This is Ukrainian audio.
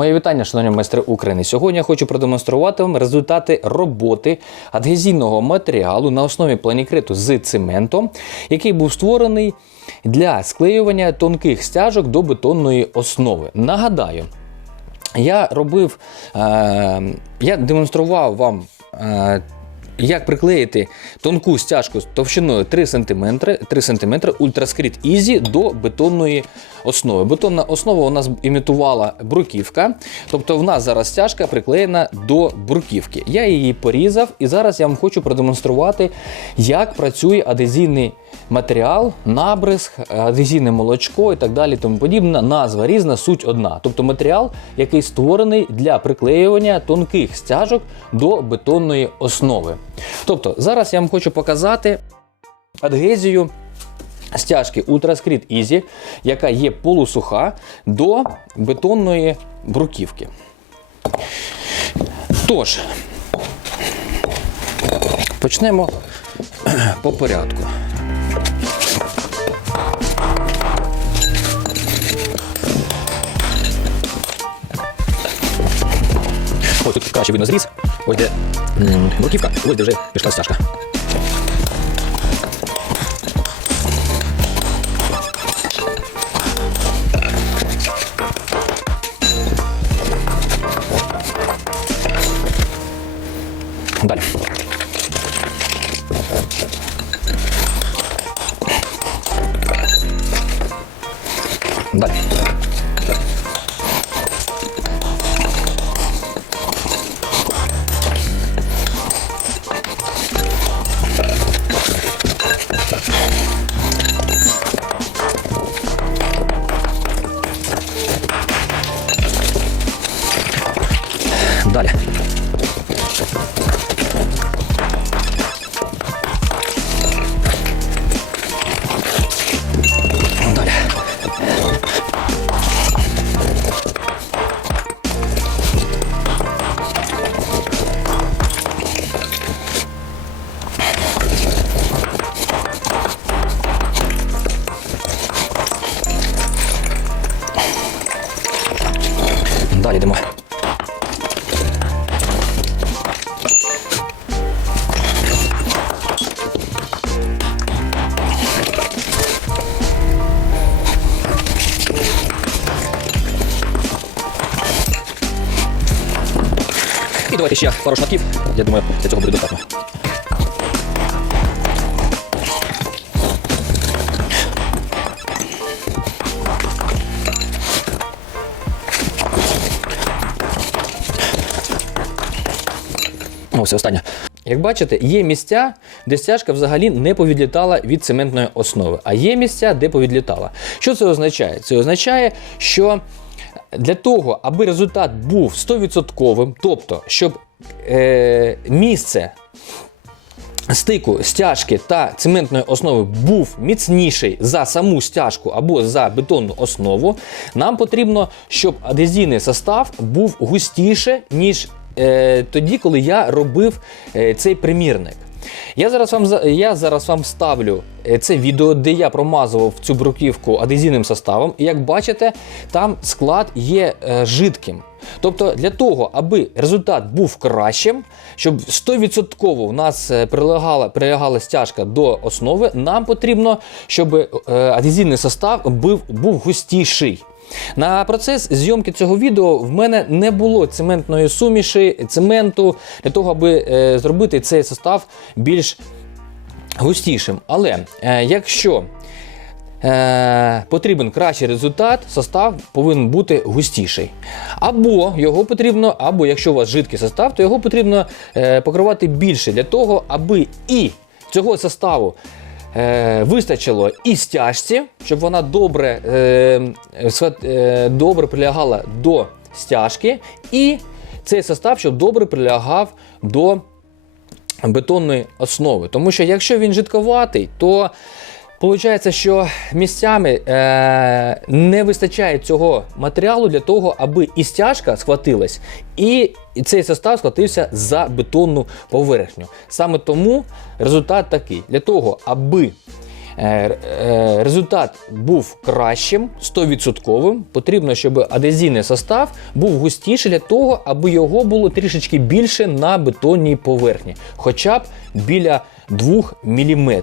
Моє вітання, шановні майстри України. Сьогодні я хочу продемонструвати вам результати роботи адгезійного матеріалу на основі планікриту з цементом, який був створений для склеювання тонких стяжок до бетонної основи. Нагадаю, я робив, е, я демонстрував вам. Е, як приклеїти тонку стяжку з товщиною 3 см, 3 см Ультраскріт Easy до бетонної основи. Бетонна основа у нас імітувала бруківка, тобто в нас зараз стяжка приклеєна до бруківки. Я її порізав і зараз я вам хочу продемонструвати, як працює адезійний матеріал, набризк, адезійне молочко і так далі. Тому подібне. Назва різна, суть одна. Тобто матеріал, який створений для приклеювання тонких стяжок до бетонної основи. Тобто, зараз я вам хочу показати адгезію стяжки Ultrascrit Easy, яка є полусуха до бетонної бруківки. Тож, почнемо по порядку. Ось тут краще видно зріз. Ось де бруківка, ось де вже пішла стяжка. Далі. Далі. Далі. Далі. Далі йдемо. Давайте ще пару шматків. Я думаю, для цього буде достатньо. Ось останнє. Як бачите, є місця, де стяжка взагалі не повідлітала від цементної основи, а є місця, де повідлітала. Що це означає? Це означає, що для того, аби результат був 100%, тобто, щоб е, місце стику стяжки та цементної основи був міцніший за саму стяжку або за бетонну основу, нам потрібно, щоб адезійний состав був густіше, ніж е, тоді, коли я робив е, цей примірник. Я зараз вам я зараз вам ставлю е, це відео, де я промазував цю бруківку адезійним составом. І як бачите, там склад є е, жидким. Тобто для того, аби результат був кращим, щоб 100% у нас е, прилягала, прилягала стяжка до основи, нам потрібно, щоб адезійний состав був, був густіший. На процес зйомки цього відео в мене не було цементної суміші, цементу для того, аби е, зробити цей состав більш густішим. Але е, якщо е, потрібен кращий результат, состав повинен бути густіший. Або його потрібно, або якщо у вас жидкий состав, то його потрібно е, покривати більше для того, аби і цього составу. Е, вистачило і стяжці, щоб вона добре, е, е, добре прилягала до стяжки, і цей состав, щоб добре прилягав до бетонної основи. Тому що якщо він жидковатий, то Получається, що місцями е, не вистачає цього матеріалу для того, аби і стяжка схватилась, і цей состав схватився за бетонну поверхню. Саме тому результат такий: для того, аби е, е, результат був кращим, 100%. Потрібно, щоб адезійний состав був густіший для того, аби його було трішечки більше на бетонній поверхні, хоча б біля 2 мм.